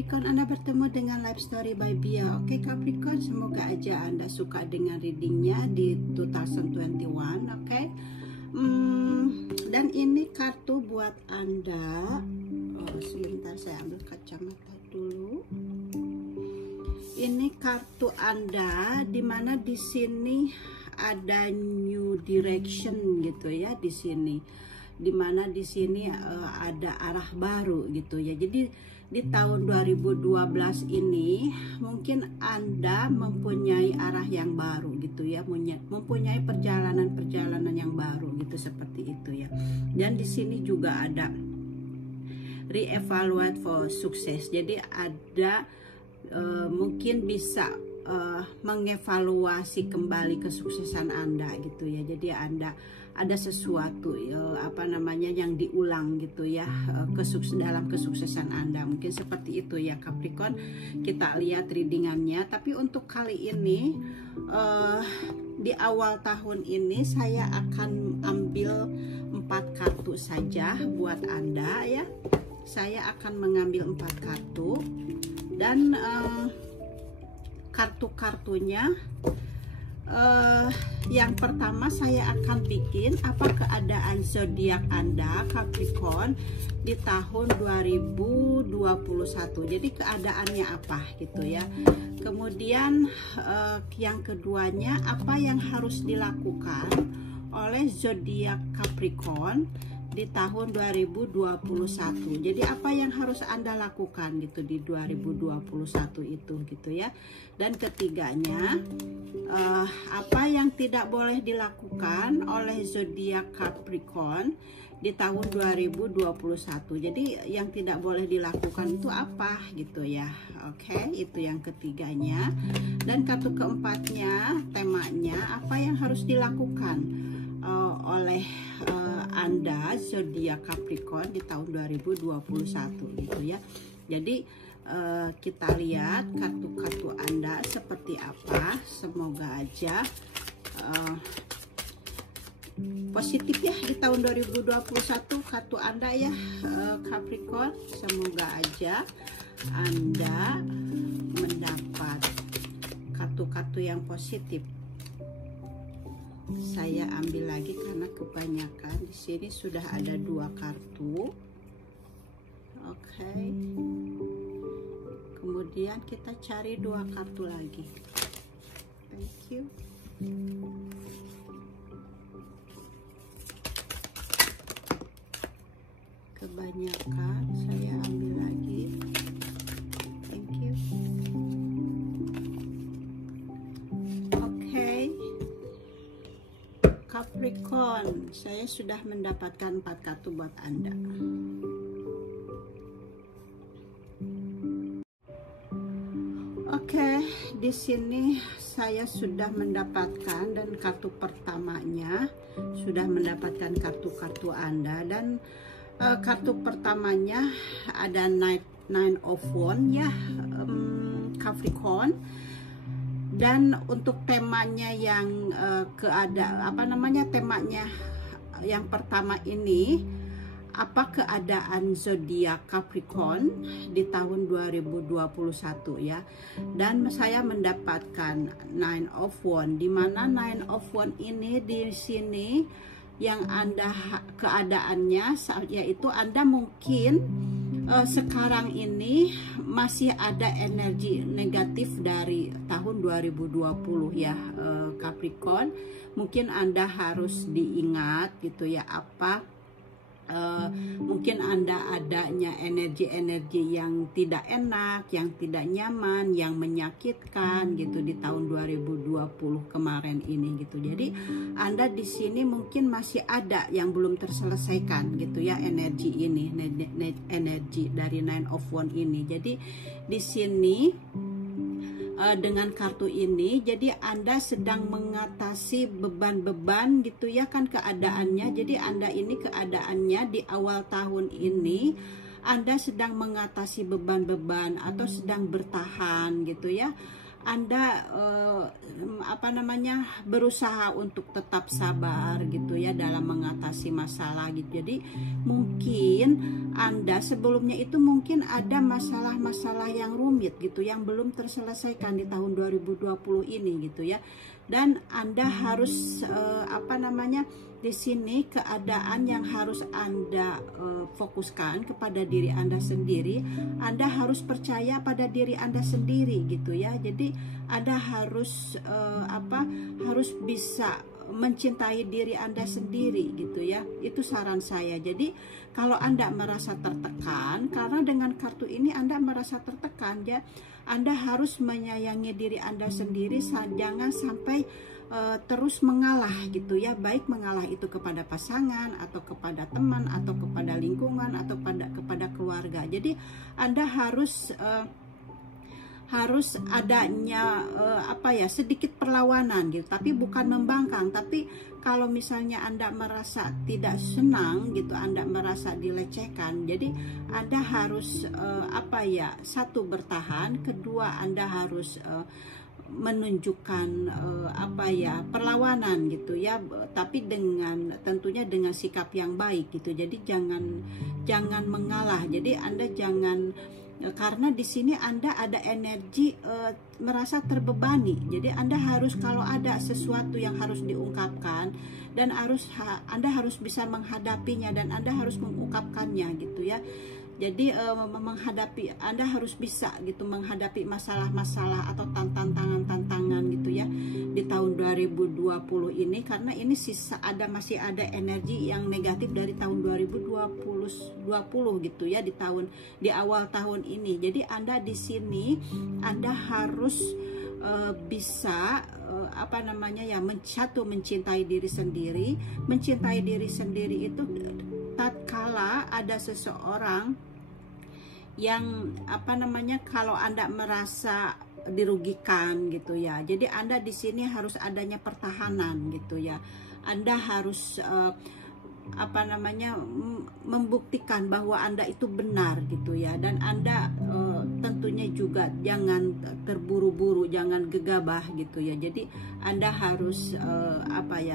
Capricorn, Anda bertemu dengan Life Story by Bia. Oke Capricorn, semoga aja Anda suka dengan readingnya di 2021. Oke. Dan ini kartu buat Anda. Sebentar, saya ambil kacamata dulu. Ini kartu Anda, dimana di sini ada new direction gitu ya, di sini. Dimana di sini ada arah baru gitu ya. Jadi di tahun 2012 ini mungkin Anda mempunyai arah yang baru gitu ya, mempunyai perjalanan yang baru gitu, seperti itu ya. Dan di sini juga ada re-evaluate for sukses. Jadi ada mungkin bisa mengevaluasi kembali kesuksesan Anda gitu ya. Jadi Anda ada sesuatu yang diulang gitu ya, dalam kesuksesan Anda, mungkin seperti itu ya Capricorn. Kita lihat readingannya. Tapi untuk kali ini di awal tahun ini saya akan ambil 4 kartu saja buat Anda ya. Saya akan mengambil 4 kartu dan kartu-kartunya. Yang pertama saya akan bikin apa keadaan zodiak Anda Capricorn di tahun 2021. Jadi keadaannya apa gitu ya. Kemudian yang keduanya, apa yang harus dilakukan oleh zodiak Capricorn di tahun 2021. Jadi apa yang harus Anda lakukan gitu di 2021 itu gitu ya. Dan ketiganya, apa yang tidak boleh dilakukan oleh zodiak Capricorn di tahun 2021. Jadi yang tidak boleh dilakukan itu apa gitu ya. Oke, itu yang ketiganya. Dan kartu keempatnya, temanya apa yang harus dilakukan oleh Anda zodiak Capricorn di tahun 2021 gitu ya. Jadi kita lihat kartu-kartu Anda seperti apa. Semoga aja positif ya di tahun 2021 kartu Anda ya Capricorn. Semoga aja Anda mendapat kartu-kartu yang positif. Saya ambil lagi karena kebanyakan. Di sini sudah ada 2 kartu. Oke. Kemudian kita cari 2 kartu lagi. Thank you. Kebanyakan, saya ambil lagi. Thank you. Oke. Capricorn, saya sudah mendapatkan 4 kartu buat Anda. Oke, di sini saya sudah mendapatkan, dan kartu pertamanya sudah mendapatkan kartu-kartu Anda. Dan kartu pertamanya ada Nine of Wands ya Capricorn. Dan untuk temanya yang temanya yang pertama ini, apa keadaan zodiak Capricorn di tahun 2021 ya. Dan saya mendapatkan Nine of Wands, di mana Nine of Wands ini di sini yang Anda keadaannya yaitu Anda mungkin sekarang ini masih ada energi negatif dari tahun 2020 ya Capricorn. Mungkin Anda harus diingat gitu ya, mungkin Anda adanya energi-energi yang tidak enak, yang tidak nyaman, yang menyakitkan gitu di tahun 2020 kemarin ini gitu. Jadi Anda di sini mungkin masih ada yang belum terselesaikan gitu ya, energi ini, energi dari Nine of Wands ini. Jadi di sini dengan kartu ini, jadi Anda sedang mengatasi beban-beban gitu ya kan keadaannya. Jadi Anda ini keadaannya di awal tahun ini Anda sedang mengatasi beban-beban atau sedang bertahan gitu ya. Anda berusaha untuk tetap sabar gitu ya dalam mengatasi masalah gitu. Jadi mungkin Anda sebelumnya itu mungkin ada masalah-masalah yang rumit gitu yang belum terselesaikan di tahun 2020 ini gitu ya. Dan Anda harus di sini keadaan yang harus Anda fokuskan kepada diri Anda sendiri. Anda harus percaya pada diri Anda sendiri gitu ya. Jadi Anda harus harus bisa mencintai diri Anda sendiri gitu ya. Itu saran saya. Jadi kalau Anda merasa tertekan, karena dengan kartu ini Anda merasa tertekan ya, Anda harus menyayangi diri Anda sendiri, jangan sampai terus mengalah gitu ya, baik mengalah itu kepada pasangan atau kepada teman atau kepada lingkungan atau kepada keluarga. Jadi Anda harus adanya sedikit perlawanan gitu, tapi bukan membangkang. Tapi kalau misalnya Anda merasa tidak senang gitu, Anda merasa dilecehkan, jadi Anda harus satu, bertahan, kedua Anda harus menunjukkan perlawanan gitu ya, tapi tentunya dengan sikap yang baik gitu. Jadi jangan mengalah. Jadi Anda jangan, karena di sini Anda ada energi merasa terbebani. Jadi Anda harus, kalau ada sesuatu yang harus diungkapkan dan Anda harus bisa menghadapinya dan Anda harus mengungkapkannya gitu ya. Jadi Anda harus bisa gitu menghadapi masalah-masalah atau tantangan-tantangan gitu ya di tahun 2020 ini, karena ini masih ada energi yang negatif dari tahun 2020 gitu ya, di awal tahun ini. Jadi Anda di sini Anda harus bisa mencintai diri sendiri. Mencintai diri sendiri itu tatkala ada seseorang yang kalau Anda merasa dirugikan gitu ya. Jadi Anda di sini harus adanya pertahanan gitu ya. Anda harus membuktikan bahwa Anda itu benar gitu ya. Dan Anda tentunya juga jangan terburu-buru, jangan gegabah gitu ya. Jadi Anda harus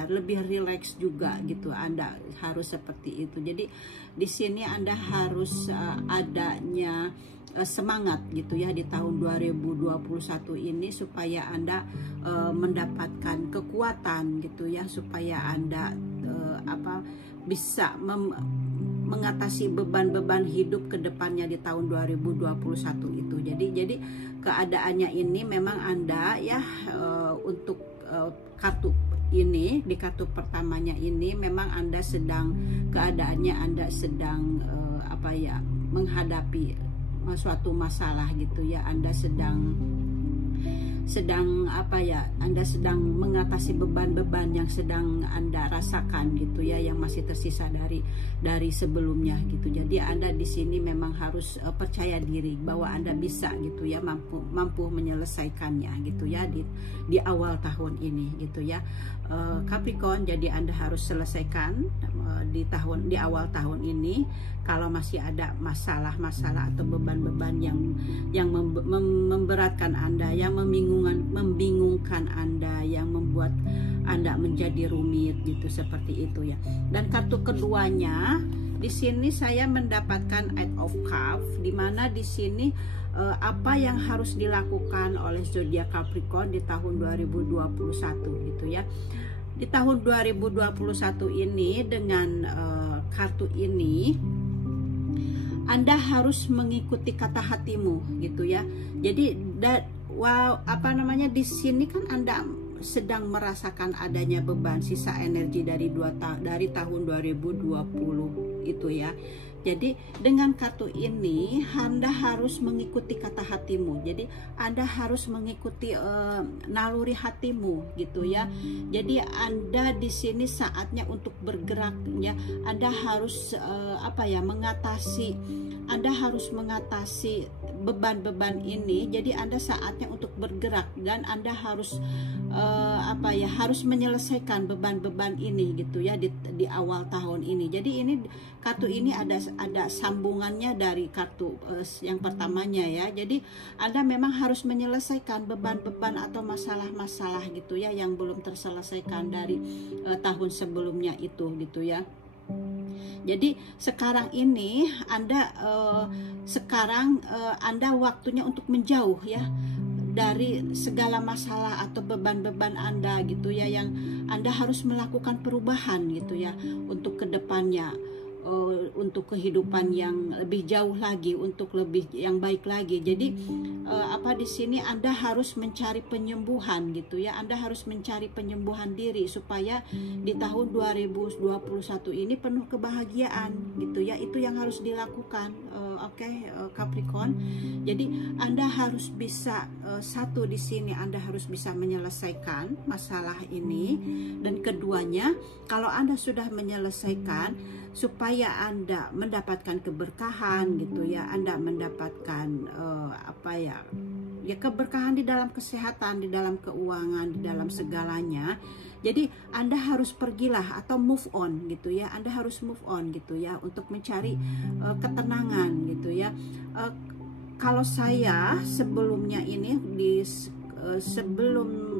lebih rileks juga gitu. Anda harus seperti itu. Jadi di sini Anda harus adanya semangat gitu ya di tahun 2021 ini, supaya Anda mendapatkan kekuatan gitu ya, supaya Anda bisa mengatasi beban-beban hidup ke depannya di tahun 2021 itu. Jadi keadaannya ini memang Anda ya untuk kartu ini, di kartu pertamanya ini memang Anda keadaannya Anda sedang menghadapi suatu masalah gitu ya. Anda sedang Anda sedang mengatasi beban-beban yang sedang Anda rasakan gitu ya, yang masih tersisa dari sebelumnya gitu. Jadi Anda di sini memang harus percaya diri bahwa Anda bisa gitu ya, mampu menyelesaikannya gitu ya di awal tahun ini gitu ya. Capricorn, jadi Anda harus selesaikan di awal tahun ini. Kalau masih ada masalah-masalah atau beban-beban yang memberatkan Anda, yang membingungkan Anda, yang membuat Anda menjadi rumit gitu, seperti itu ya. Dan kartu keduanya di sini saya mendapatkan Eight of Cups, di mana di sini apa yang harus dilakukan oleh zodiak Capricorn di tahun 2021 gitu ya. Di tahun 2021 ini dengan kartu ini Anda harus mengikuti kata hatimu gitu ya. Jadi di sini kan Anda sedang merasakan adanya beban sisa energi dari tahun 2020 itu ya. Jadi dengan kartu ini Anda harus mengikuti kata hatimu. Jadi Anda harus mengikuti naluri hatimu gitu ya. Jadi Anda di sini saatnya untuk bergerak ya. Anda harus mengatasi beban-beban ini, jadi Anda saatnya untuk bergerak dan Anda harus harus menyelesaikan beban-beban ini gitu ya di awal tahun ini. Jadi ini kartu ini ada sambungannya dari kartu yang pertamanya ya. Jadi Anda memang harus menyelesaikan beban-beban atau masalah-masalah gitu ya yang belum terselesaikan dari tahun sebelumnya itu gitu ya. Jadi sekarang ini Anda Anda waktunya untuk menjauh ya dari segala masalah atau beban-beban Anda gitu ya, yang Anda harus melakukan perubahan gitu ya untuk kedepannya, untuk kehidupan yang lebih jauh lagi, untuk lebih yang baik lagi. Jadi di sini Anda harus mencari penyembuhan gitu ya. Anda harus mencari penyembuhan diri supaya di tahun 2021 ini penuh kebahagiaan gitu ya. Itu yang harus dilakukan. Capricorn. Jadi Anda harus bisa satu di sini, Anda harus bisa menyelesaikan masalah ini, dan keduanya kalau Anda sudah menyelesaikan, supaya Anda mendapatkan keberkahan gitu ya, Anda mendapatkan keberkahan di dalam kesehatan, di dalam keuangan, di dalam segalanya. Jadi Anda harus pergilah atau move on gitu ya, Anda harus move on gitu ya untuk mencari ketenangan gitu ya. Kalau saya sebelumnya ini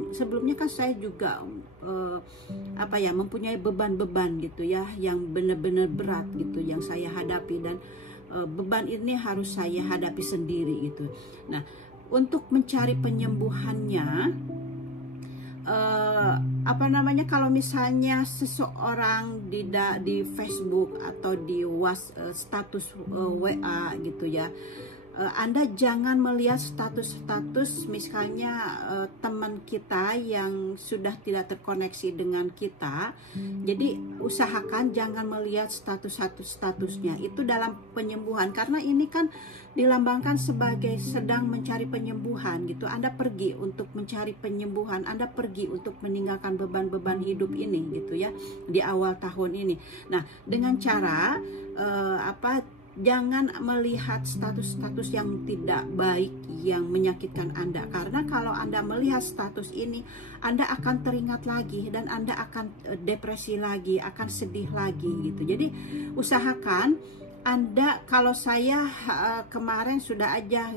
sebelumnya kan saya juga mempunyai beban-beban gitu ya yang benar-benar berat gitu yang saya hadapi, dan beban ini harus saya hadapi sendiri gitu. Nah, untuk mencari penyembuhannya, kalau misalnya seseorang di Facebook atau di status WA gitu ya, Anda jangan melihat status-status misalnya teman kita yang sudah tidak terkoneksi dengan kita. Jadi usahakan jangan melihat statusnya itu dalam penyembuhan, karena ini kan dilambangkan sebagai sedang mencari penyembuhan gitu. Anda pergi untuk mencari penyembuhan, Anda pergi untuk meninggalkan beban-beban hidup ini gitu ya di awal tahun ini. Nah, dengan cara jangan melihat status-status yang tidak baik yang menyakitkan Anda, karena kalau Anda melihat status ini, Anda akan teringat lagi dan Anda akan depresi lagi, akan sedih lagi gitu. Jadi usahakan Anda, kalau saya kemarin sudah aja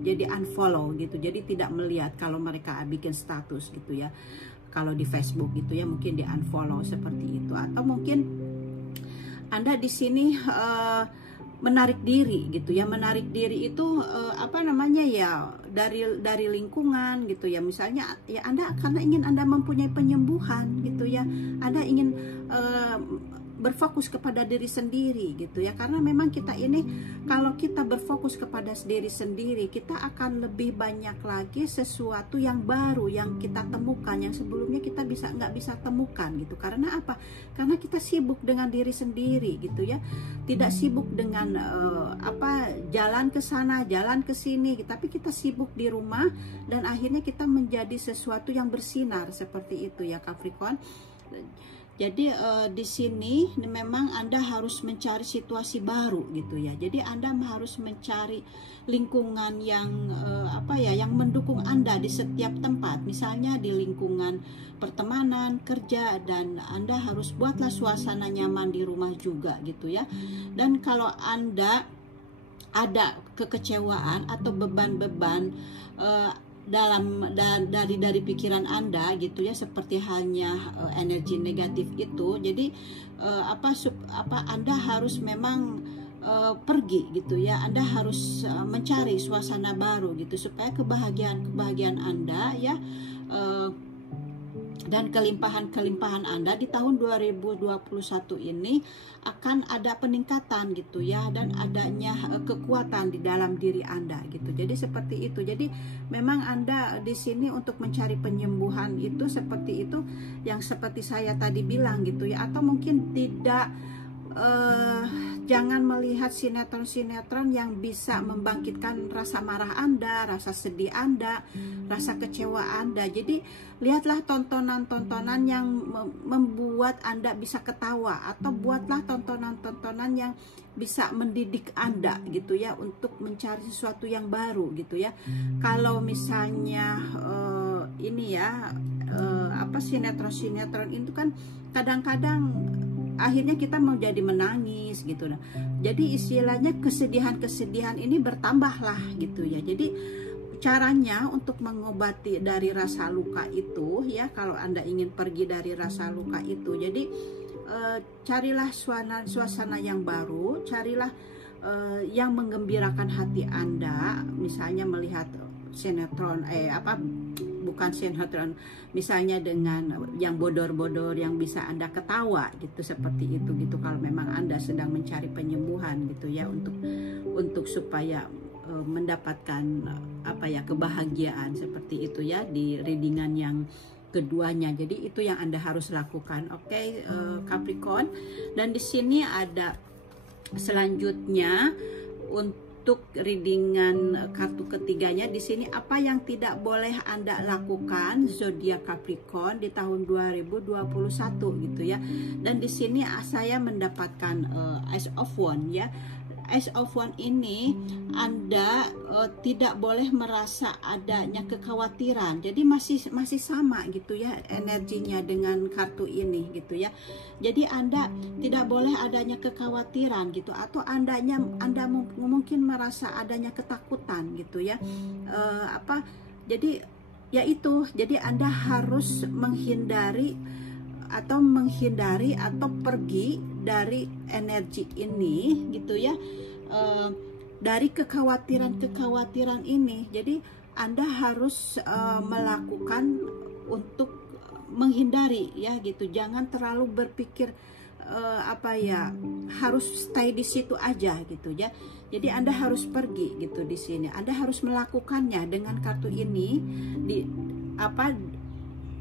jadi unfollow gitu, jadi tidak melihat kalau mereka bikin status gitu ya. Kalau di Facebook gitu ya, mungkin di unfollow seperti itu, atau mungkin Anda di sini menarik diri gitu ya. Menarik diri itu dari lingkungan gitu ya. Misalnya ya karena ingin Anda mempunyai penyembuhan gitu ya. Anda ingin berfokus kepada diri sendiri gitu ya, karena memang kita ini kalau kita berfokus kepada diri sendiri, kita akan lebih banyak lagi sesuatu yang baru yang kita temukan yang sebelumnya kita nggak bisa temukan gitu. Karena apa? Karena kita sibuk dengan diri sendiri gitu ya, tidak sibuk dengan jalan ke sana jalan ke sini, tapi kita sibuk di rumah dan akhirnya kita menjadi sesuatu yang bersinar seperti itu ya Capricorn. Jadi di sini memang Anda harus mencari situasi baru gitu ya. Jadi Anda harus mencari lingkungan yang yang mendukung Anda di setiap tempat. Misalnya di lingkungan pertemanan, kerja, dan Anda harus buatlah suasana nyaman di rumah juga gitu ya. Dan kalau Anda ada kekecewaan atau beban-beban dari pikiran Anda gitu ya, seperti halnya energi negatif itu, jadi Anda harus memang pergi gitu ya. Anda harus mencari suasana baru gitu supaya kebahagiaan Anda ya dan kelimpahan Anda di tahun 2021 ini akan ada peningkatan gitu ya, dan adanya kekuatan di dalam diri Anda gitu. Jadi seperti itu. Jadi memang Anda di sini untuk mencari penyembuhan itu seperti itu, yang seperti saya tadi bilang gitu ya, atau mungkin tidak jangan melihat sinetron-sinetron yang bisa membangkitkan rasa marah Anda, rasa sedih Anda, rasa kecewa Anda. Jadi lihatlah tontonan-tontonan yang membuat Anda bisa ketawa, atau buatlah tontonan-tontonan yang bisa mendidik Anda gitu ya, untuk mencari sesuatu yang baru gitu ya. Kalau misalnya ini ya sinetron-sinetron itu kan kadang-kadang akhirnya kita mau jadi menangis gitu. Nah, jadi istilahnya kesedihan-kesedihan ini bertambah lah gitu ya. Jadi caranya untuk mengobati dari rasa luka itu ya, kalau Anda ingin pergi dari rasa luka itu, jadi carilah suasana yang baru, carilah yang menggembirakan hati Anda, misalnya melihat sinetron bukan sinetron, misalnya dengan yang bodor-bodor yang bisa Anda ketawa gitu, seperti itu gitu, kalau memang Anda sedang mencari penyembuhan gitu ya, untuk supaya mendapatkan kebahagiaan seperti itu ya, di readingan yang keduanya. Jadi itu yang Anda harus lakukan. Oke, Capricorn. Dan di sini ada selanjutnya untuk readingan kartu ketiganya. Di sini apa yang tidak boleh Anda lakukan zodiak Capricorn di tahun 2021 gitu ya. Dan di sini saya mendapatkan Ace of Wands ya. Ace of Wands ini Anda tidak boleh merasa adanya kekhawatiran. Jadi masih sama gitu ya energinya dengan kartu ini gitu ya. Jadi Anda tidak boleh adanya kekhawatiran gitu, atau Anda mungkin merasa adanya ketakutan gitu ya. Jadi ya itu. Jadi Anda harus menghindari atau pergi dari energi ini gitu ya, dari kekhawatiran ini. Jadi Anda harus melakukan untuk menghindari ya gitu, jangan terlalu berpikir harus stay di situ aja gitu ya. Jadi Anda harus pergi gitu di sini. Anda harus melakukannya dengan kartu ini.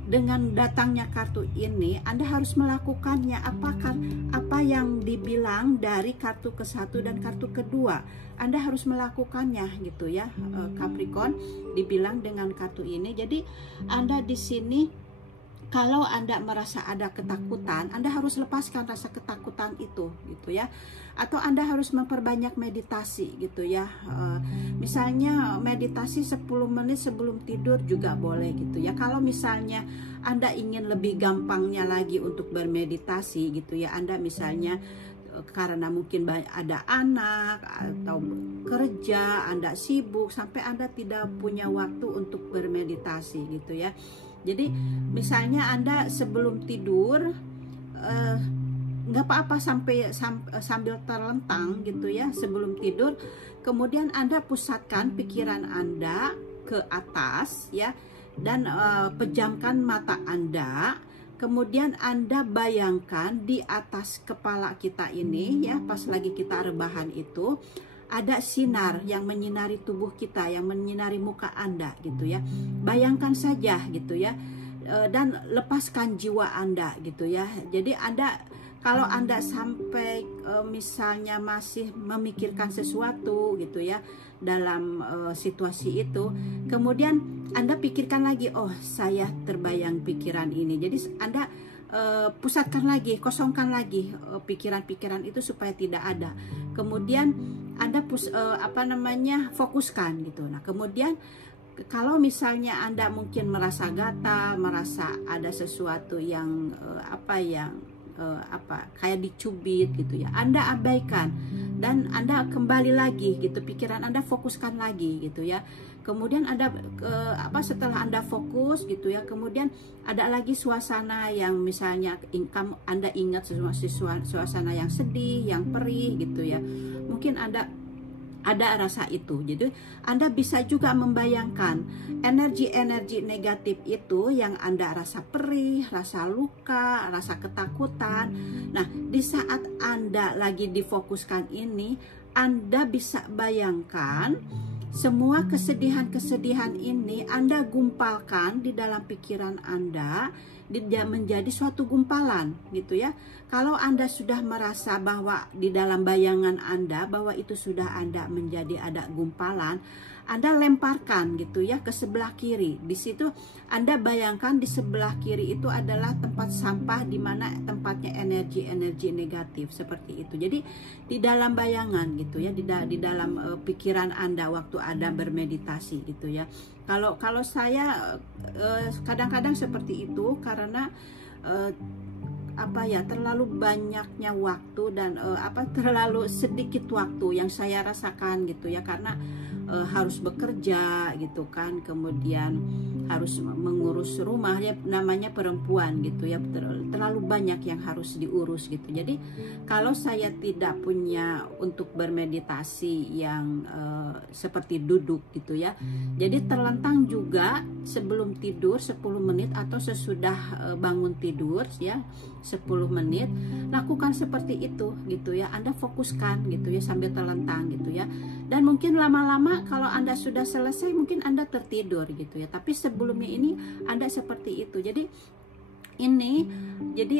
Dengan datangnya kartu ini, Anda harus melakukannya. Apa yang dibilang dari kartu ke-1 dan kartu kedua, Anda harus melakukannya gitu ya, Capricorn, dibilang dengan kartu ini. Jadi Anda di sini, kalau Anda merasa ada ketakutan, Anda harus lepaskan rasa ketakutan itu gitu ya. Atau Anda harus memperbanyak meditasi gitu ya. Misalnya meditasi 10 menit sebelum tidur juga boleh gitu ya. Kalau misalnya Anda ingin lebih gampangnya lagi untuk bermeditasi gitu ya, Anda misalnya karena mungkin ada anak atau kerja, Anda sibuk sampai Anda tidak punya waktu untuk bermeditasi gitu ya. Jadi misalnya Anda sebelum tidur nggak apa-apa sambil terlentang gitu ya sebelum tidur, kemudian Anda pusatkan pikiran Anda ke atas ya, dan pejamkan mata Anda. Kemudian Anda bayangkan di atas kepala kita ini ya, pas lagi kita rebahan itu ada sinar yang menyinari tubuh kita, yang menyinari muka Anda gitu ya. Bayangkan saja gitu ya, dan lepaskan jiwa Anda gitu ya. Jadi kalau Anda sampai misalnya masih memikirkan sesuatu gitu ya dalam situasi itu, kemudian Anda pikirkan lagi, oh saya terbayang pikiran ini. Jadi Anda pusatkan lagi, kosongkan lagi pikiran-pikiran itu supaya tidak ada. Kemudian Anda fokuskan gitu. Nah, kemudian kalau misalnya Anda mungkin merasa gatal, merasa ada sesuatu yang kayak dicubit gitu ya, Anda abaikan dan Anda kembali lagi gitu, pikiran Anda fokuskan lagi gitu ya. Kemudian Anda setelah Anda fokus gitu ya, kemudian ada lagi suasana yang misalnya Anda ingat suasana yang sedih, yang perih gitu ya. Mungkin Anda ada rasa itu. Jadi Anda bisa juga membayangkan energi-energi negatif itu yang Anda rasa perih, rasa luka, rasa ketakutan. Nah, di saat Anda lagi difokuskan ini, Anda bisa bayangkan semua kesedihan-kesedihan ini Anda gumpalkan di dalam pikiran Anda, menjadi suatu gumpalan gitu ya. Kalau Anda sudah merasa bahwa di dalam bayangan Anda bahwa itu sudah Anda menjadi ada gumpalan, Anda lemparkan gitu ya ke sebelah kiri. Di situ Anda bayangkan di sebelah kiri itu adalah tempat sampah, di mana tempatnya energi-energi negatif seperti itu. Jadi di dalam bayangan gitu ya, di dalam pikiran Anda waktu Anda bermeditasi gitu ya. Kalau saya kadang-kadang seperti itu karena terlalu banyaknya waktu dan terlalu sedikit waktu yang saya rasakan gitu ya, karena harus bekerja gitu kan, kemudian harus mengurus rumah, ya namanya perempuan gitu ya, terlalu banyak yang harus diurus gitu. Jadi kalau saya tidak punya untuk bermeditasi yang seperti duduk gitu ya, jadi terlentang juga sebelum tidur 10 menit atau sesudah bangun tidur ya 10 menit, lakukan seperti itu gitu ya. Anda fokuskan gitu ya sambil terlentang gitu ya, dan mungkin lama-lama kalau Anda sudah selesai mungkin Anda tertidur gitu ya, tapi sebelumnya ini Anda seperti itu. Jadi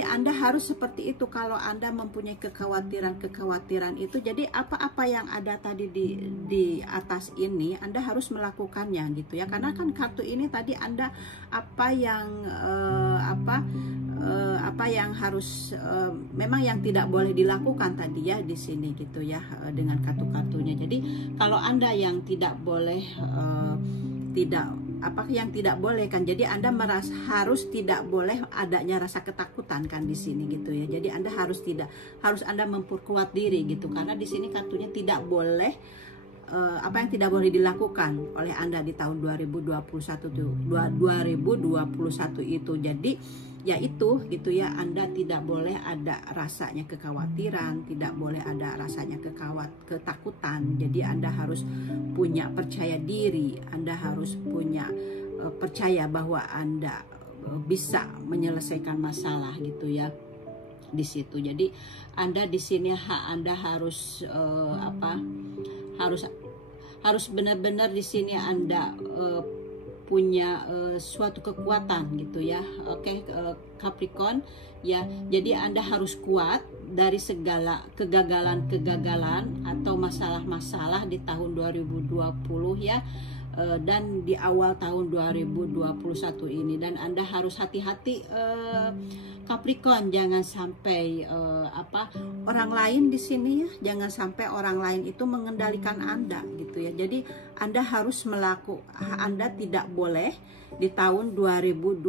Anda harus seperti itu kalau Anda mempunyai kekhawatiran itu. Jadi apa-apa yang ada tadi di atas ini Anda harus melakukannya gitu ya, karena kan kartu ini tadi Anda apa yang harus memang yang tidak boleh dilakukan tadi ya di sini gitu ya, dengan kartu-kartunya. Jadi kalau Anda yang tidak boleh yang tidak boleh kan, jadi Anda harus tidak boleh adanya rasa ketakutan kan di sini gitu ya. Jadi Anda harus Anda memperkuat diri gitu, karena di sini kartunya tidak boleh apa yang tidak boleh dilakukan oleh Anda di tahun 2021 itu. Jadi yaitu gitu ya, Anda tidak boleh ada rasanya kekhawatiran, tidak boleh ada rasanya ketakutan. Jadi Anda harus punya percaya diri, Anda harus punya percaya bahwa Anda bisa menyelesaikan masalah gitu ya di situ. Jadi Anda di sini Anda harus harus benar-benar di sini Anda punya suatu kekuatan gitu ya. Oke, Capricorn ya. Jadi Anda harus kuat dari segala kegagalan atau masalah-masalah di tahun 2020 ya, dan di awal tahun 2021 ini. Dan Anda harus hati-hati Capricorn, jangan sampai orang lain di sini ya, jangan sampai orang lain itu mengendalikan Anda gitu ya. Jadi Anda harus Anda tidak boleh di tahun 2020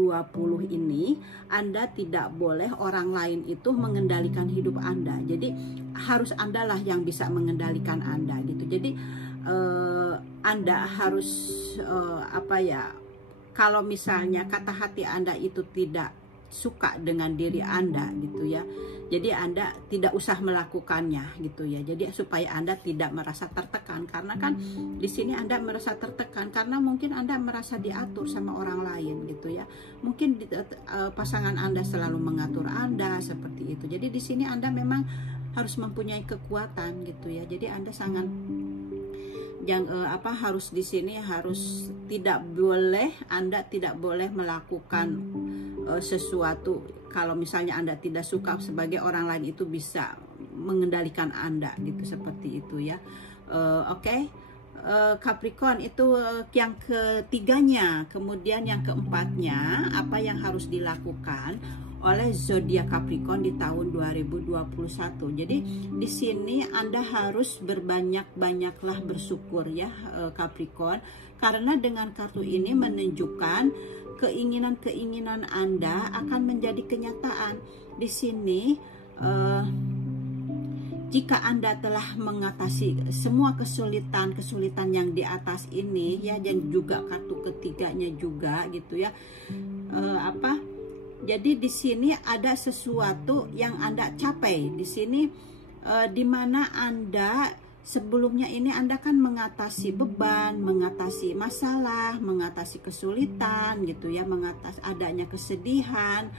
ini, Anda tidak boleh orang lain itu mengendalikan hidup Anda. Jadi harus Anda lah yang bisa mengendalikan Anda gitu. Jadi Anda harus kalau misalnya kata hati Anda itu tidak suka dengan diri Anda gitu ya, jadi Anda tidak usah melakukannya gitu ya. Jadi supaya Anda tidak merasa tertekan, karena kan di sini Anda merasa tertekan karena mungkin Anda merasa diatur sama orang lain gitu ya. Mungkin pasangan Anda selalu mengatur Anda seperti itu. Jadi di sini Anda memang harus mempunyai kekuatan gitu ya. Jadi Anda sangat harus di sini harus Anda tidak boleh melakukan sesuatu kalau misalnya Anda tidak suka sebagai orang lain itu bisa mengendalikan Anda gitu, seperti itu ya. Oke. Capricorn itu yang ketiganya. Kemudian yang keempatnya, apa yang harus dilakukan oleh zodiak Capricorn di tahun 2021. Jadi di sini Anda harus berbanyak-banyaklah bersyukur ya Capricorn, karena dengan kartu ini menunjukkan keinginan-keinginan Anda akan menjadi kenyataan. Di sini jika Anda telah mengatasi semua kesulitan yang di atas ini ya, dan juga kartu ketiganya juga gitu ya, jadi di sini ada sesuatu yang Anda capai di sini, di mana Anda sebelumnya ini Anda kan mengatasi beban, mengatasi masalah, mengatasi kesulitan gitu ya, mengatasi adanya kesedihan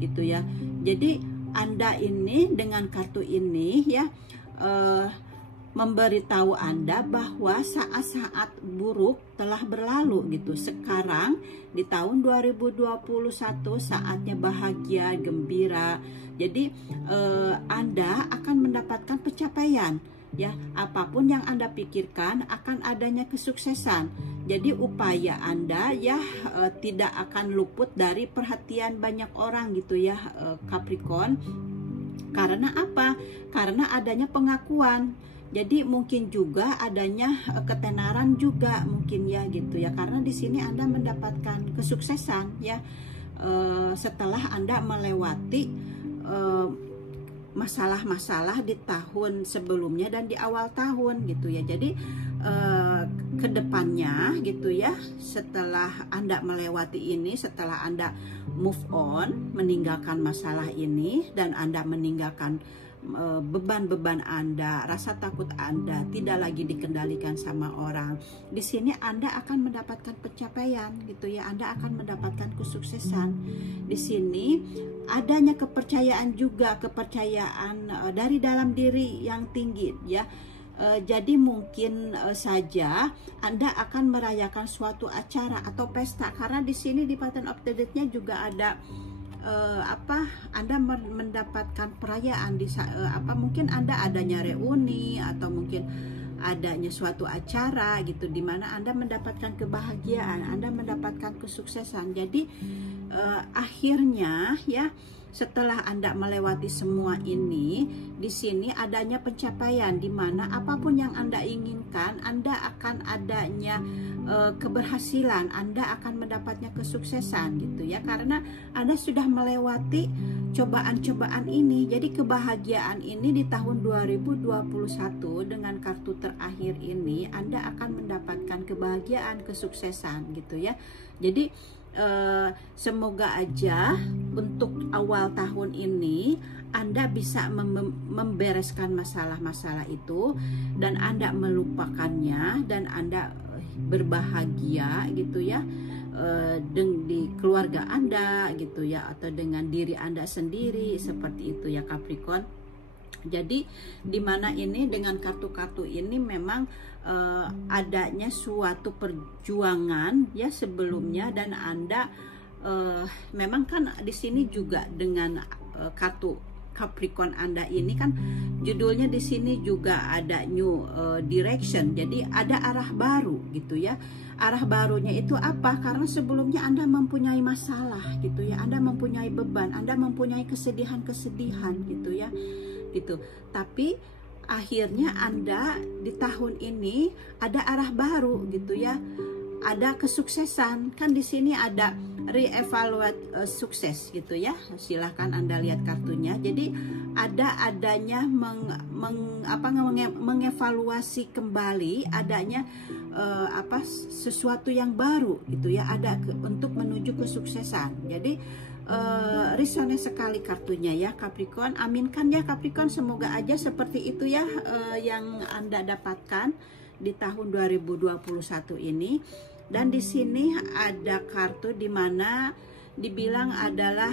gitu ya. Jadi Anda ini dengan kartu ini ya, memberitahu Anda bahwa saat-saat buruk telah berlalu gitu. Sekarang di tahun 2021 saatnya bahagia, gembira. Jadi Anda akan mendapatkan pencapaian ya. Apapun yang Anda pikirkan akan adanya kesuksesan. Jadi upaya Anda ya tidak akan luput dari perhatian banyak orang gitu ya, Capricorn. Karena apa? Karena adanya pengakuan. Jadi mungkin juga adanya ketenaran juga mungkin ya gitu ya. Karena di sini Anda mendapatkan kesuksesan ya setelah Anda melewati masalah-masalah di tahun sebelumnya dan di awal tahun gitu ya. Jadi kedepannya gitu ya, setelah Anda melewati ini, setelah Anda move on, meninggalkan masalah ini dan Anda meninggalkan beban-beban Anda, rasa takut Anda tidak lagi dikendalikan sama orang. Di sini Anda akan mendapatkan pencapaian gitu ya. Anda akan mendapatkan kesuksesan. Di sini adanya kepercayaan juga, kepercayaan dari dalam diri yang tinggi ya. Jadi mungkin saja Anda akan merayakan suatu acara atau pesta, karena di sini di pattern of the date-nya juga ada Anda mendapatkan perayaan di mungkin Anda adanya reuni atau mungkin adanya suatu acara gitu di mana Anda mendapatkan kebahagiaan, Anda mendapatkan kesuksesan. Jadi akhirnya ya, setelah Anda melewati semua ini, di sini adanya pencapaian di mana apapun yang Anda inginkan, Anda akan adanya keberhasilan, Anda akan mendapatnya kesuksesan gitu ya, karena Anda sudah melewati cobaan-cobaan ini. Jadi kebahagiaan ini di tahun 2021 dengan kartu terakhir ini Anda akan mendapatkan kebahagiaan, kesuksesan gitu ya. Jadi semoga aja untuk awal tahun ini Anda bisa membereskan masalah-masalah itu dan Anda melupakannya dan Anda berbahagia gitu ya, di keluarga Anda gitu ya, atau dengan diri Anda sendiri, seperti itu ya Capricorn. Jadi dimana ini dengan kartu-kartu ini memang adanya suatu perjuangan ya sebelumnya, dan Anda memang kan di sini juga dengan kartu Capricorn Anda ini kan judulnya di sini juga ada new direction. Jadi ada arah baru gitu ya. Arah barunya itu apa? Karena sebelumnya Anda mempunyai masalah gitu ya. Anda mempunyai beban, Anda mempunyai kesedihan-kesedihan gitu ya. Gitu. Tapi akhirnya Anda di tahun ini ada arah baru gitu ya. Ada kesuksesan. Kan di sini ada re-evaluate sukses gitu ya. Silahkan Anda lihat kartunya. Jadi adanya mengevaluasi kembali adanya sesuatu yang baru gitu ya. Ada untuk menuju kesuksesan. Jadi resonate sekali kartunya ya Capricorn. Aminkan ya Capricorn, semoga aja seperti itu ya yang Anda dapatkan di tahun 2021 ini. Dan di sini ada kartu di mana dibilang adalah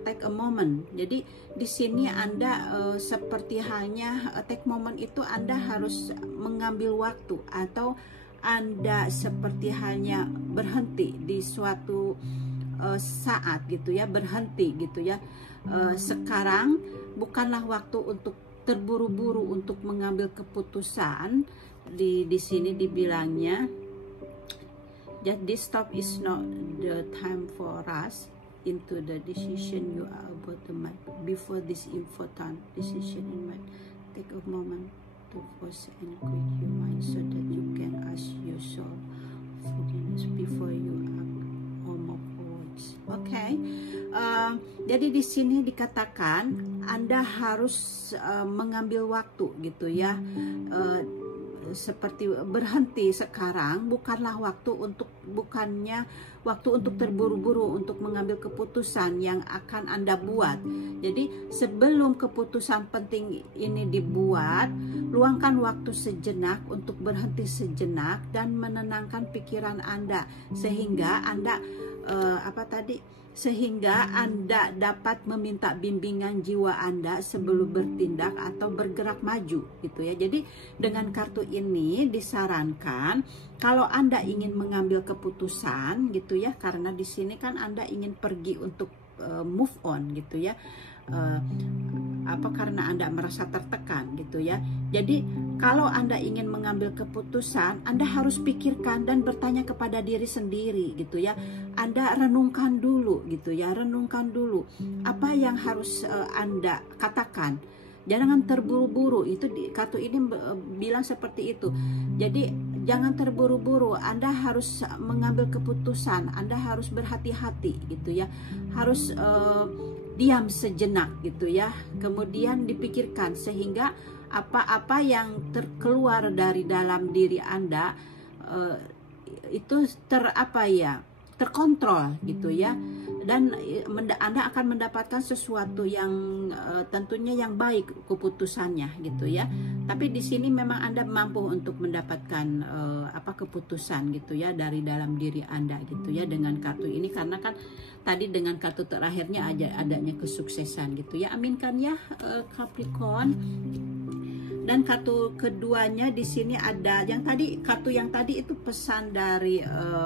take a moment. Jadi di sini Anda seperti halnya take moment itu Anda harus mengambil waktu, atau Anda seperti halnya berhenti di suatu saat gitu ya, berhenti gitu ya. Sekarang bukanlah waktu untuk terburu-buru untuk mengambil keputusan. Di sini dibilangnya that this stop is not the time for us into the decision you are about to make. Before this important decision in mind, take a moment to pause and quiet your mind so that you can ask yourself forgiveness before you act or move forward. Okay, jadi di sini dikatakan Anda harus mengambil waktu gitu ya. Seperti berhenti sekarang bukannya waktu untuk terburu-buru untuk mengambil keputusan yang akan Anda buat. Jadi sebelum keputusan penting ini dibuat, luangkan waktu sejenak untuk berhenti sejenak dan menenangkan pikiran Anda, sehingga Anda sehingga Anda dapat meminta bimbingan jiwa Anda sebelum bertindak atau bergerak maju gitu ya. Jadi dengan kartu ini disarankan kalau Anda ingin mengambil keputusan gitu ya, karena di sini kan Anda ingin pergi untuk move on gitu ya. Karena Anda merasa tertekan gitu ya. Jadi kalau Anda ingin mengambil keputusan, Anda harus pikirkan dan bertanya kepada diri sendiri gitu ya. Anda renungkan dulu gitu ya, renungkan dulu apa yang harus Anda katakan. Jangan terburu-buru, itu kartu ini bilang seperti itu. Jadi jangan terburu-buru, Anda harus mengambil keputusan, Anda harus berhati-hati gitu ya. Harus diam sejenak gitu ya, kemudian dipikirkan sehingga apa-apa yang terkeluar dari dalam diri Anda itu terkontrol gitu ya, dan Anda akan mendapatkan sesuatu yang tentunya yang baik keputusannya gitu ya. Tapi di sini memang Anda mampu untuk mendapatkan keputusan gitu ya dari dalam diri Anda gitu ya dengan kartu ini, karena kan tadi dengan kartu terakhirnya adanya kesuksesan gitu ya. Aminkan ya Capricorn. Dan kartu keduanya di sini ada kartu yang tadi itu pesan dari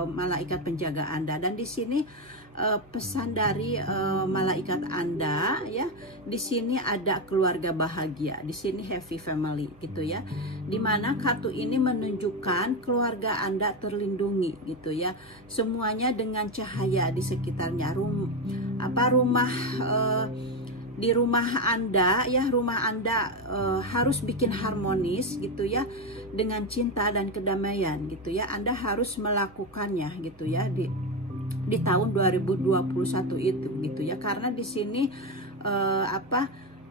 malaikat penjaga Anda, dan di sini pesan dari malaikat Anda ya. Di sini ada keluarga bahagia, di sini happy family gitu ya. Dimana kartu ini menunjukkan keluarga Anda terlindungi gitu ya. Semuanya dengan cahaya di sekitarnya. Di rumah Anda ya, rumah Anda harus bikin harmonis gitu ya, dengan cinta dan kedamaian gitu ya. Anda harus melakukannya gitu ya di tahun 2021 itu gitu ya, karena di sini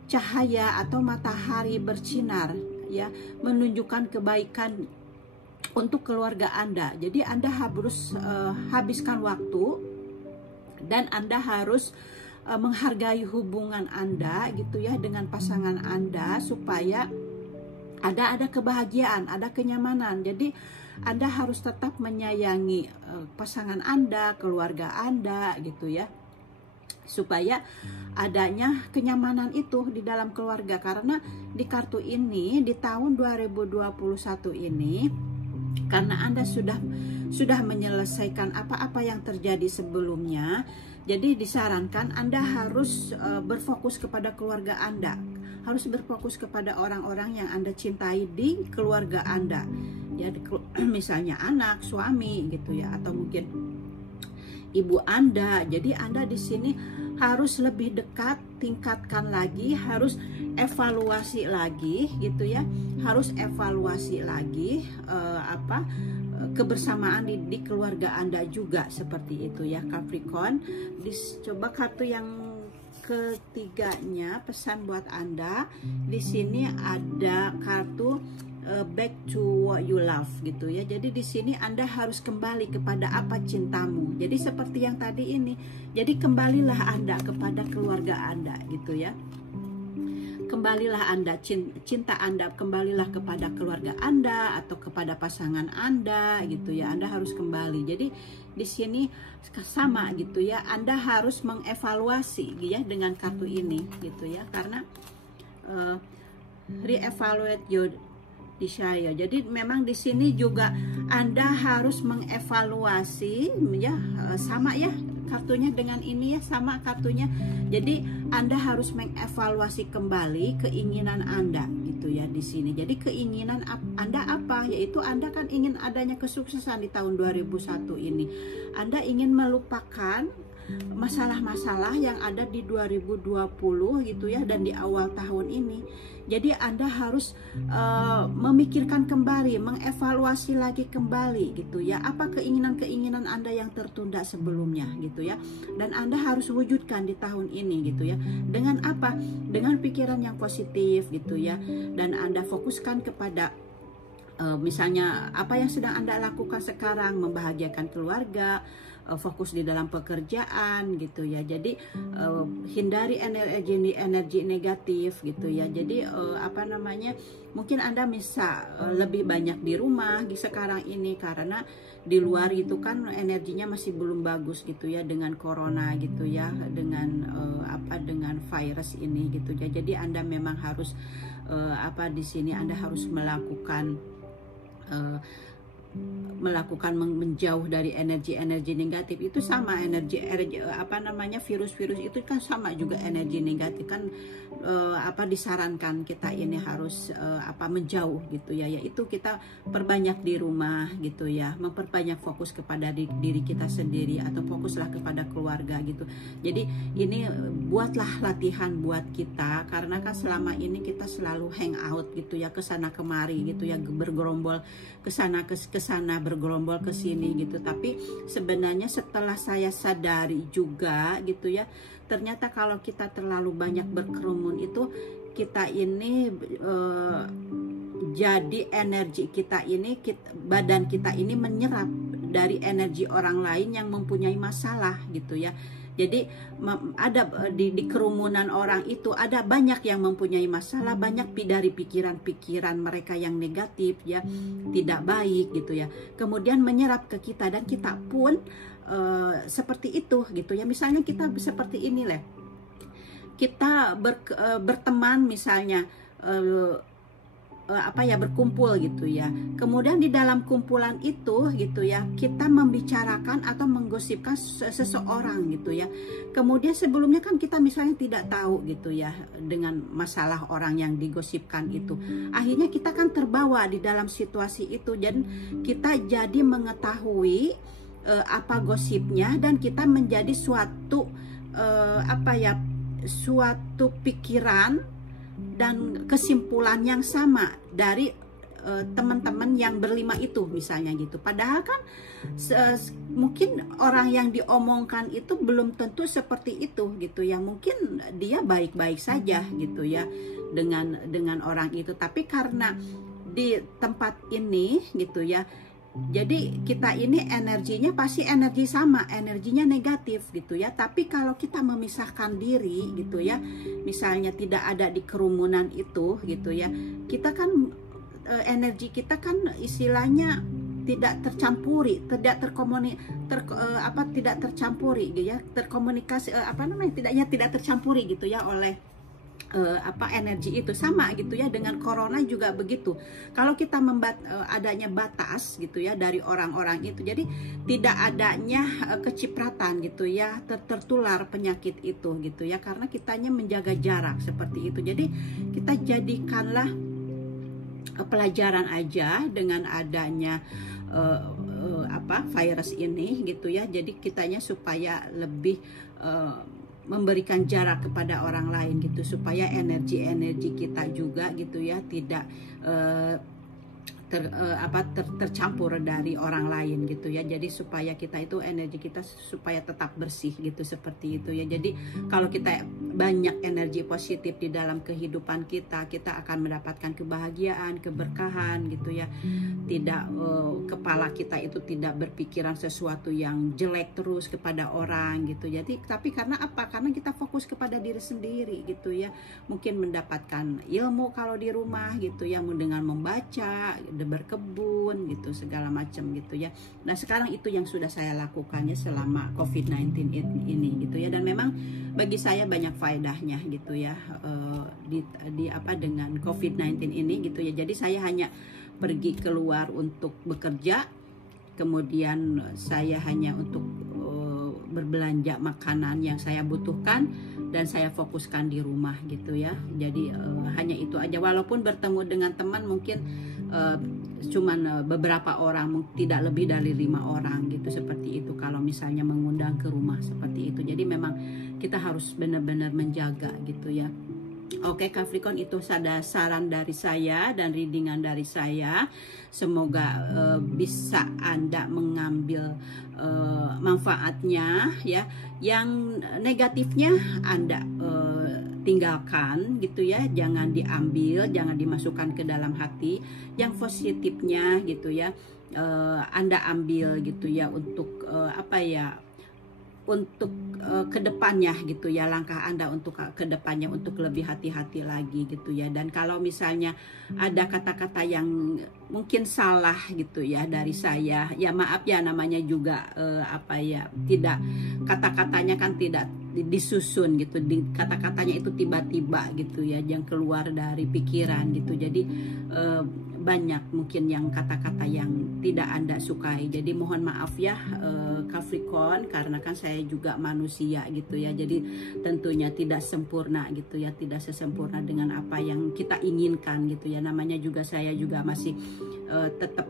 cahaya atau matahari bersinar ya, menunjukkan kebaikan untuk keluarga Anda. Jadi Anda harus habiskan waktu dan Anda harus menghargai hubungan Anda gitu ya dengan pasangan Anda, supaya ada kebahagiaan, ada kenyamanan. Jadi Anda harus tetap menyayangi pasangan Anda, keluarga Anda gitu ya, supaya adanya kenyamanan itu di dalam keluarga. Karena di kartu ini di tahun 2021 ini, karena Anda sudah menyelesaikan apa-apa yang terjadi sebelumnya, jadi disarankan Anda harus berfokus kepada keluarga Anda, harus berfokus kepada orang-orang yang Anda cintai di keluarga Anda ya, misalnya anak, suami gitu ya, atau mungkin ibu Anda. Jadi Anda di sini harus lebih dekat, tingkatkan lagi, harus evaluasi lagi gitu ya, harus evaluasi lagi kebersamaan di keluarga Anda juga, seperti itu ya Capricorn. Coba kartu yang ketiganya, pesan buat Anda. Di sini ada kartu back to what you love gitu ya. Jadi di sini Anda harus kembali kepada apa cintamu. Jadi seperti yang tadi ini. Jadi kembalilah Anda kepada keluarga Anda gitu ya. Kembalilah Anda, cinta Anda kembalilah kepada keluarga Anda atau kepada pasangan Anda gitu ya. Anda harus kembali. Jadi di sini sama gitu ya. Anda harus mengevaluasi ya dengan kartu ini gitu ya. Karena re-evaluate your desire. Jadi memang di sini juga Anda harus mengevaluasi ya, sama ya kartunya dengan ini ya, sama kartunya. Jadi Anda harus mengevaluasi kembali keinginan Anda gitu ya di sini. Jadi keinginan Anda apa? Yaitu Anda kan ingin adanya kesuksesan di tahun 2001 ini. Anda ingin melupakan masalah-masalah yang ada di 2020 gitu ya, dan di awal tahun ini. Jadi Anda harus memikirkan kembali, mengevaluasi lagi kembali gitu ya, apa keinginan-keinginan Anda yang tertunda sebelumnya gitu ya, dan Anda harus wujudkan di tahun ini gitu ya. Dengan apa? Dengan pikiran yang positif gitu ya, dan Anda fokuskan kepada misalnya apa yang sedang Anda lakukan sekarang, membahagiakan keluarga, fokus di dalam pekerjaan gitu ya. Jadi hindari energi negatif gitu ya. Jadi apa namanya, mungkin Anda bisa lebih banyak di rumah sekarang ini, karena di luar itu kan energinya masih belum bagus gitu ya, dengan corona gitu ya, dengan dengan virus ini gitu ya. Jadi Anda memang harus di sini Anda harus melakukan menjauh dari energi negatif. Itu sama energi virus-virus itu kan sama juga energi negatif kan. Disarankan kita ini harus menjauh gitu ya, yaitu kita perbanyak di rumah gitu ya, memperbanyak fokus kepada diri kita sendiri, atau fokuslah kepada keluarga gitu. Jadi ini buatlah latihan buat kita, karena kan selama ini kita selalu hang out gitu ya, kesana kemari gitu ya, bergerombol kesana bergerombol ke sini gitu. Tapi sebenarnya setelah saya sadari juga gitu ya, ternyata kalau kita terlalu banyak berkerumun itu, kita ini jadi energi kita ini, badan kita ini menyerap dari energi orang lain yang mempunyai masalah gitu ya. Jadi ada di kerumunan orang itu ada banyak yang mempunyai masalah, banyak dari pikiran-pikiran mereka yang negatif ya, tidak baik gitu ya. Kemudian menyerap ke kita, dan kita pun seperti itu gitu ya. Misalnya kita seperti ini lah, kita berteman misalnya, berkumpul gitu ya. Kemudian di dalam kumpulan itu gitu ya, kita membicarakan atau menggosipkan seseorang gitu ya. Kemudian sebelumnya kan kita misalnya tidak tahu gitu ya dengan masalah orang yang digosipkan itu. Akhirnya kita kan terbawa di dalam situasi itu, dan kita jadi mengetahui apa gosipnya, dan kita menjadi suatu suatu pikiran dan kesimpulan yang sama dari teman-teman yang berlima itu misalnya gitu. Padahal kan mungkin orang yang diomongkan itu belum tentu seperti itu gitu ya. Mungkin dia baik-baik saja gitu ya dengan orang itu, tapi karena di tempat ini gitu ya, jadi kita ini energinya pasti energi sama, energinya negatif gitu ya. Tapi kalau kita memisahkan diri gitu ya, misalnya tidak ada di kerumunan itu gitu ya, kita kan energi kita kan istilahnya tidak tercampuri, tidak tercampuri gitu ya, terkomunikasi tidak tercampuri gitu ya oleh energi itu. Sama gitu ya dengan corona juga begitu. Kalau kita adanya batas gitu ya dari orang-orang itu, jadi tidak adanya kecipratan gitu ya, tertular penyakit itu gitu ya, karena kitanya menjaga jarak seperti itu. Jadi kita jadikanlah pelajaran aja dengan adanya virus ini gitu ya. Jadi kitanya supaya lebih memberikan jarak kepada orang lain gitu, supaya energi kita juga gitu ya tidak tercampur dari orang lain gitu ya. Jadi supaya kita itu energi kita supaya tetap bersih gitu, seperti itu ya. Jadi kalau kita banyak energi positif di dalam kehidupan kita akan mendapatkan kebahagiaan, keberkahan gitu ya. Tidak kepala kita itu tidak berpikiran sesuatu yang jelek terus kepada orang gitu. Jadi tapi karena apa? Karena kita fokus kepada diri sendiri gitu ya. Mungkin mendapatkan ilmu kalau di rumah gitu ya, dengan membaca, berkebun gitu, segala macam gitu ya. Nah sekarang itu yang sudah saya lakukannya selama COVID-19 ini gitu ya, dan memang bagi saya banyak faedahnya gitu ya dengan COVID-19 ini gitu ya. Jadi saya hanya pergi keluar untuk bekerja, kemudian saya hanya untuk berbelanja makanan yang saya butuhkan, dan saya fokuskan di rumah gitu ya. Jadi hanya itu aja, walaupun bertemu dengan teman mungkin cuman beberapa orang, tidak lebih dari 5 orang gitu, seperti itu kalau misalnya mengundang ke rumah seperti itu. Jadi memang kita harus benar-benar menjaga gitu ya. Oke Capricorn, itu saran dari saya dan readingan dari saya. Semoga bisa Anda mengambil manfaatnya ya. Yang negatifnya Anda tinggalkan gitu ya, jangan diambil, jangan dimasukkan ke dalam hati. Yang positifnya gitu ya, Anda ambil gitu ya untuk apa ya, untuk kedepannya gitu ya, langkah Anda untuk kedepannya untuk lebih hati-hati lagi gitu ya. Dan kalau misalnya ada kata-kata yang mungkin salah gitu ya dari saya, ya maaf ya, namanya juga apa ya, tidak, kata-katanya kan tidak disusun gitu, kata-katanya itu tiba-tiba gitu ya, yang keluar dari pikiran gitu. Jadi banyak mungkin yang kata-kata yang tidak Anda sukai. Jadi mohon maaf ya Capricorn, karena kan saya juga manusia gitu ya. Jadi tentunya tidak sempurna gitu ya, tidak sesempurna dengan apa yang kita inginkan gitu ya. Namanya juga saya juga masih tetap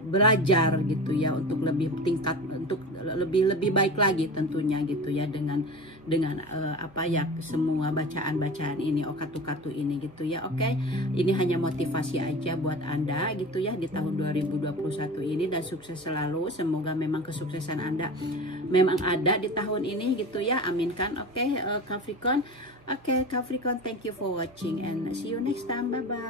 belajar gitu ya, untuk lebih tingkat, untuk lebih baik lagi tentunya gitu ya, dengan apa ya, semua bacaan-bacaan ini, kartu-kartu ini gitu ya. Oke, ini hanya motivasi aja buat Anda gitu ya di tahun 2021 ini, dan sukses selalu. Semoga memang kesuksesan Anda memang ada di tahun ini gitu ya, aminkan. Oke, Capricorn. Oke, Capricorn, thank you for watching and see you next time. Bye bye.